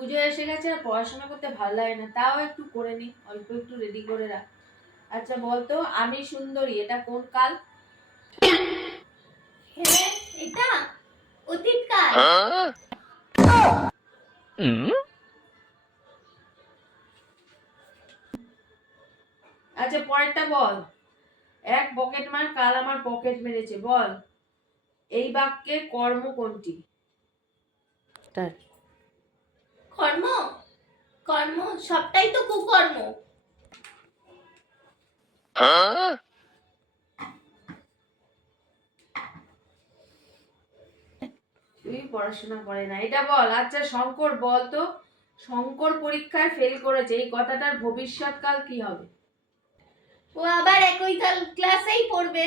পুজো এসে গেছে আর পড়াশোনা করতে ভালো লাগে না, তাও একটু করে নি, অল্প একটু রেডি করে রাখ। আচ্ছা বলতো, আমি সুন্দরী এটা কোন কাল? হ্যাঁ, এটা অতীতকাল। আচ্ছা পরেরটা বল। এক পকেট মার কাল আমার পকেট মেরেছে, বল এই বাক্যের কর্ম কোনটি? কর্ম, কর্ম সবটাই তো কুকর্ম। তুই পড়াশোনা করে না, এটা বল। আচ্ছা শঙ্কর বল তো, শঙ্কর পরীক্ষায় ফেল করেছে, এই কথাটার ভবিষ্যৎকাল কি হবে? ও আবার একই ক্লাসেই পড়বে।